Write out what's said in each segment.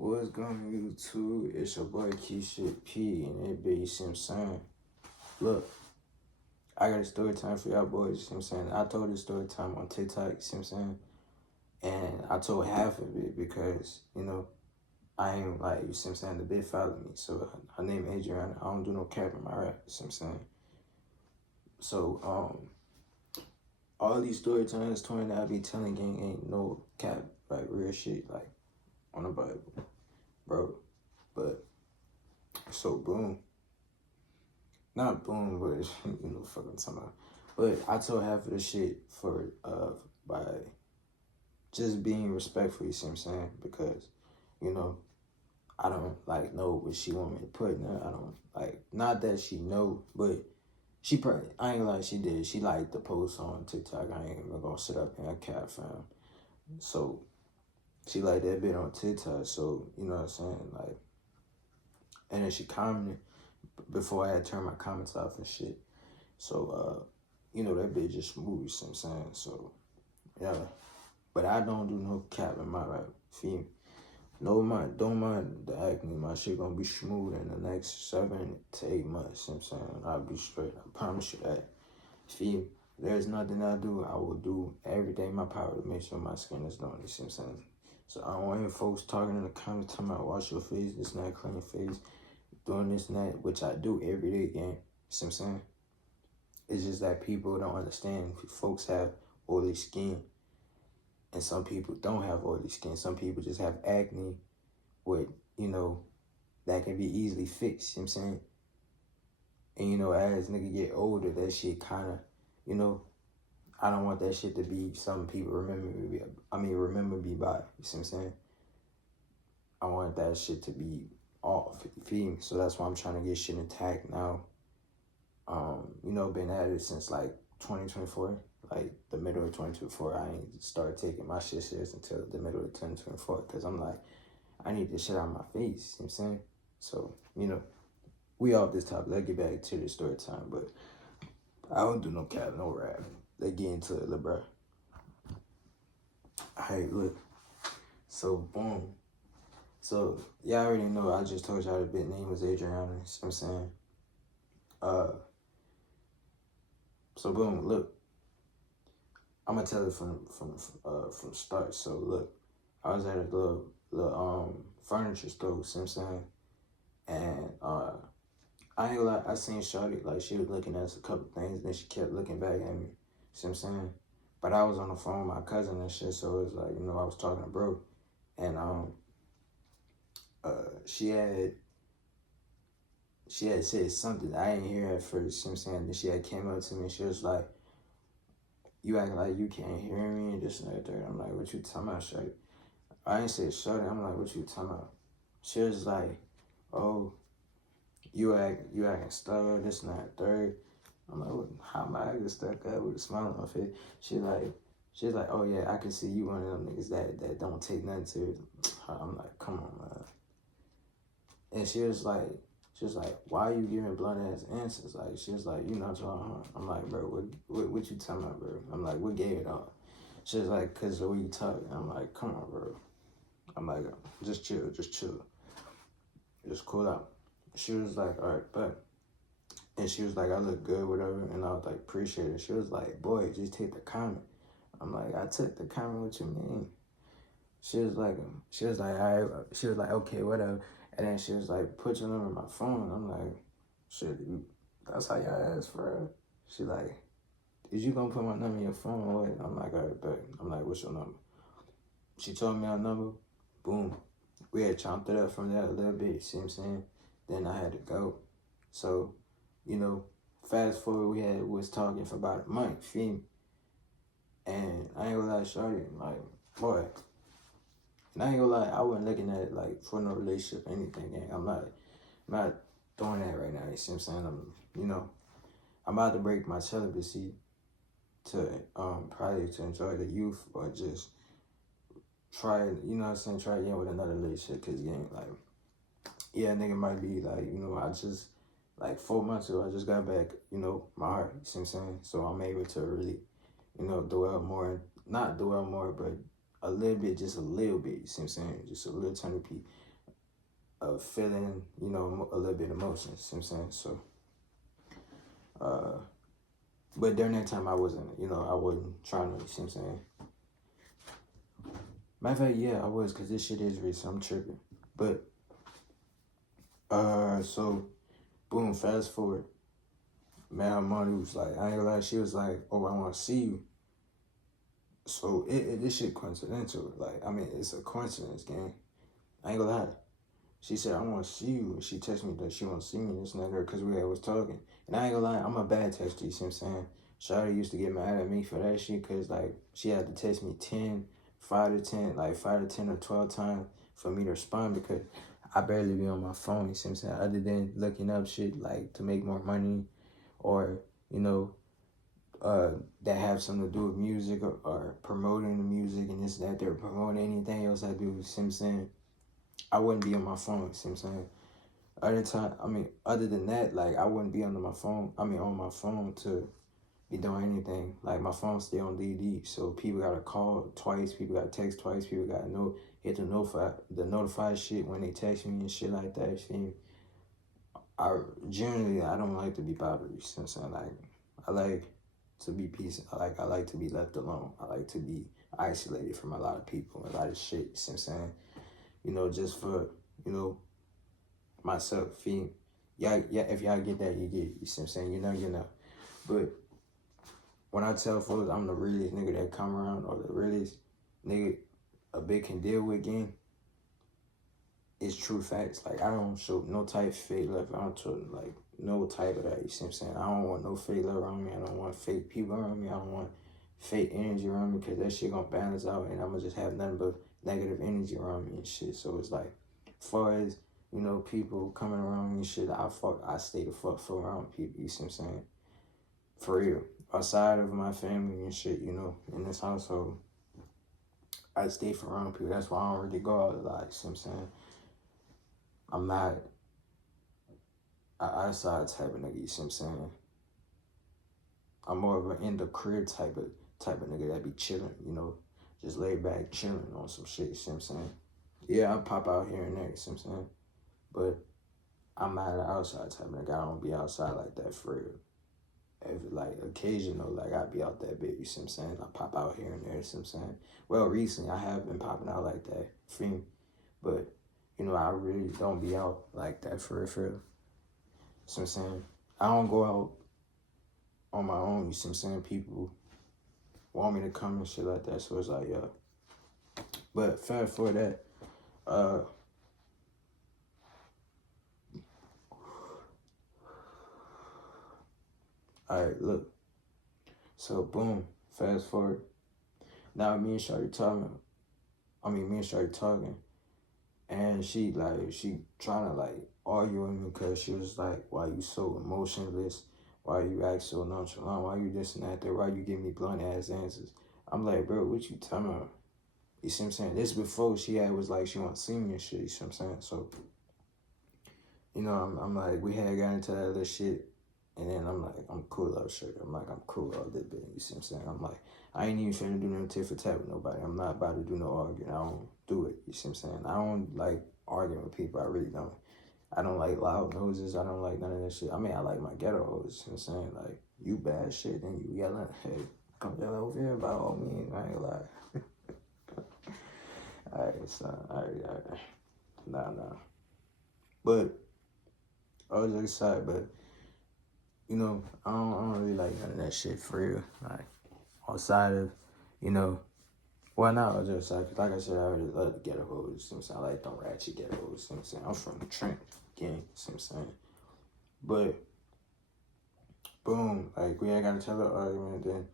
What's going on YouTube? It's your boy Keisha P and it be, you see what I'm saying? Look, I got a story time for y'all boys, you see what I'm saying? I told this story time on TikTok, you see what I'm saying? And I told half of it because, I ain't like, you see what I'm saying, the bitch followed me. So her name Adriana. I don't do no cap in my rap, you see what I'm saying? So, all these story times, 20 that I be telling gang ain't no cap, like real shit, like on the Bible, bro. But, so boom. Not boom, but fucking talking about. But I told half of the shit for by just being respectful, you see what I'm saying? Because, I don't like know what she want me to put in there. I don't like, not that she know, but she probably, I ain't gonna lie, she did. She liked the post on TikTok. I ain't even gonna sit up here and cat fam. So she liked that bit on TikTok. So, you know what I'm saying? Like, and then she commented before I had turned my comments off and shit. So, that bitch just smooth, you see what I'm saying? So, yeah. But I don't do no cap in my rap, feel me? Don't mind the acne. My shit gonna be smooth in the next 7 to 8 months, you know what I'm saying? I'll be straight, I promise you that. Feel me? There's nothing I do, I will do everything in my power to make sure my skin is done, you see what I'm saying? So I don't want to hear folks talking in the comments, talking about wash your face, this and that, clean your face, doing this and that, which I do every day, gang, you see what I'm saying? It's just that people don't understand. Folks have oily skin, and some people don't have oily skin. Some people just have acne, with, that can be easily fixed, you know what I'm saying? And, as nigga get older, that shit kind of, I don't want that shit to be something people remember me by, you see what I'm saying? I want that shit to be off, you feel me? So that's why I'm trying to get shit intact now. Been at it since like 2024, like the middle of 2024. I ain't started taking my shit serious until the middle of 2024 because I'm like, I need this shit out of my face, you know what I'm saying? So, we off this topic. Let's get back to the story time, but I don't do no cap, no rap. Let's get into it, little bro. Alright, look. So, boom. So, y'all already know I just told y'all the bit name was Adriana, you know what I'm saying? So boom, look. I'm gonna tell it from the start. So look, I was at a little furniture store, you know what I'm saying? And I ain't gonna lie, I seen Shawty, like she was looking at a couple things, then she kept looking back at me, see what I'm saying? But I was on the phone with my cousin and shit, so it was like, I was talking to bro. And she had said something I didn't hear at first, you know what I'm saying? Then she had came up to me and she was like, you acting like you can't hear me and this and that. I'm like, what you talking about, Shawty? I ain't said Shawty, I'm like, what you talking about? She was like, oh, you acting stuck, this and that, third. I'm like, how am I acting stuck up with a smile on my face? She's like, oh yeah, I can see you one of them niggas that don't take nothing to. I'm like, come on, man. And she was like, why are you giving blunt ass answers? Like, she was like, you not talking. I'm like, bro, what you talking about, bro? I'm like, what gave it up? She was like, cause the way you talk. I'm like, come on, bro. I'm like, just chill, just cool out. She was like, all right, but. And she was like, I look good, whatever. And I was like, appreciate it. She was like, boy, just take the comment. I'm like, I took the comment, what you mean? She was like, all right. She was like, okay, whatever. And then she was like, put your number in my phone. I'm like, shit, that's how y'all ask for her. She like, is you gonna put my number in your phone or what? I'm like, all right, bet. I'm like, what's your number? She told me her number. Boom. We had chomped it up from there a little bit, see what I'm saying? Then I had to go. So, fast forward, we was talking for about a month, feel me? And I ain't gonna lie, shorty, like, boy. And I ain't gonna lie, I wasn't looking at it like for no relationship or anything, gang. I'm not doing that right now, you see what I'm saying? I'm about to break my celibacy to probably to enjoy the youth or just try, try again with another relationship, cause gang, like, yeah, nigga might be like, I just, like 4 months ago, I just got back, my heart, you see what I'm saying? So I'm able to really, dwell more, not dwell more, but a little bit, just a little bit, you see what I'm saying? Just a little tiny piece. of feeling, you know, a little bit of emotion, you see what I'm saying? So, but during that time, I wasn't, you know, I wasn't trying to, you see what I'm saying? Matter of fact, yeah, I was, because this shit is recent, I'm tripping. But, so, boom, fast forward. Man, her mother was like, I ain't gonna lie, she was like, oh, I want to see you. So, this shit coincidental. Like, I mean, it's a coincidence, gang. I ain't gonna lie. She said, I want to see you. And she texted me that she want to see me, this nigga, because we was talking. And I ain't gonna lie, I'm a bad texter, you see what I'm saying? Shawty used to get mad at me for that shit, because, like, she had to text me 5 to 10, like 5 to 10 or 12 times for me to respond, because I barely be on my phone, you see what I'm saying? Other than looking up shit, like, to make more money, or, you know, that have something to do with music, or promoting the music and this, that, they're promoting anything else I do, you see what I'm saying? I wouldn't be on my phone, you see what I'm saying? Other than that, like, I wouldn't be on my phone to be doing anything. Like, my phone stay on DD, so people gotta call twice, people gotta text twice, people gotta hit the notify shit when they text me and shit like that. See, I don't like to be bothered, you see what I'm saying? Like, I like to be peace. I like to be left alone. I like to be isolated from a lot of people, a lot of shit, you see what I'm saying? You know, just for, you know, myself, yeah, if y'all get that, you get it, you see what I'm saying? You know. But when I tell folks I'm the realest nigga that come around, or the realest nigga a bitch can deal with, gang, it's true facts. Like, I don't show no type of fake love. I don't show, like, no type of that, you see what I'm saying? I don't want no fake love around me. I don't want fake people around me. I don't want fake energy around me, because that shit gonna balance out, and I'm gonna just have nothing but negative energy around me and shit. So it's like, as far as, you know, people coming around me and shit, I stay the fuck around people, you see what I'm saying? For real. Outside of my family and shit, you know, in this household, I stay around people. That's why I don't really go out a lot, you see what I'm saying? I'm not an outside type of nigga, you see what I'm saying? I'm more of an in the crib type of nigga that be chilling, you know, just laid back chilling on some shit, you see what I'm saying? Yeah, I pop out here and there, you see what I'm saying? But I'm not an outside type of nigga. I don't be outside like that for real. If, like, occasional, like, I be out that bit, you see what I'm saying? I pop out here and there, you see what I'm saying? Well, recently I have been popping out like that, feel me? But, you know, I really don't be out like that for real, for real. You see what I'm saying? I don't go out on my own, you see what I'm saying? People want me to come and shit like that, so it's like, yeah. But fast forward that, alright, look. So, boom, fast forward. Now me and Shawty talking, and she trying to, like, argue with me, because she was like, why you so emotionless? Why you act so nonchalant? Why you this and that there? Why you give me blunt ass answers? I'm like, bro, what you talking about? You see what I'm saying? This before was like, she want to see me and shit, you see what I'm saying? So, you know, I'm like, we had got into that other shit, and then I'm like, I'm cool out shit. I'm like, I'm cool out that bit, you see what I'm saying? I'm like, I ain't even finna do nothing tit for tat with nobody. I'm not about to do no arguing. I don't do it, you see what I'm saying? I don't like arguing with people. I really don't. I don't like loud noses. I don't like none of that shit. I mean, I like my ghetto hoes, you know what I'm saying? Like, you bad shit, then you yelling, hey, come yell over here by all means. I ain't gonna lie. Alright, son. Alright. Nah. But, I was excited, but, you know, I don't really like none of that shit for real. Like, outside of, you know, well, not I was just like I said, I already love the ghetto hoes, you know what I'm saying? I like them ratchet ghetto hoes, you know what I'm saying? I'm from the Trent gang, you know what I'm saying? But, boom, like, we had got into the argument, then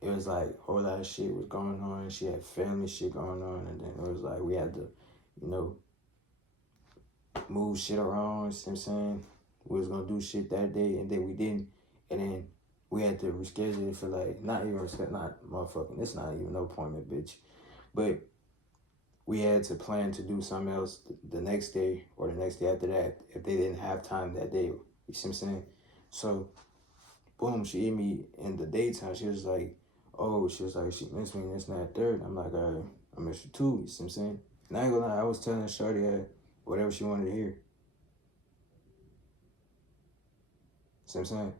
it was like a whole lot of shit was going on. She had family shit going on, and then it was like we had to, you know, move shit around, you know what I'm saying? We was gonna do shit that day, and then we didn't, and then we had to reschedule it for, like, not motherfucking, it's not even no appointment, bitch. But we had to plan to do something else the next day or the next day after that if they didn't have time that day, you see what I'm saying? So, boom, she hit me in the daytime. She was like, she missed me, this and that third. I'm like, all right, I miss you too, you see what I'm saying? And I ain't gonna lie, I was telling Shorty that whatever she wanted to hear. See what I'm saying?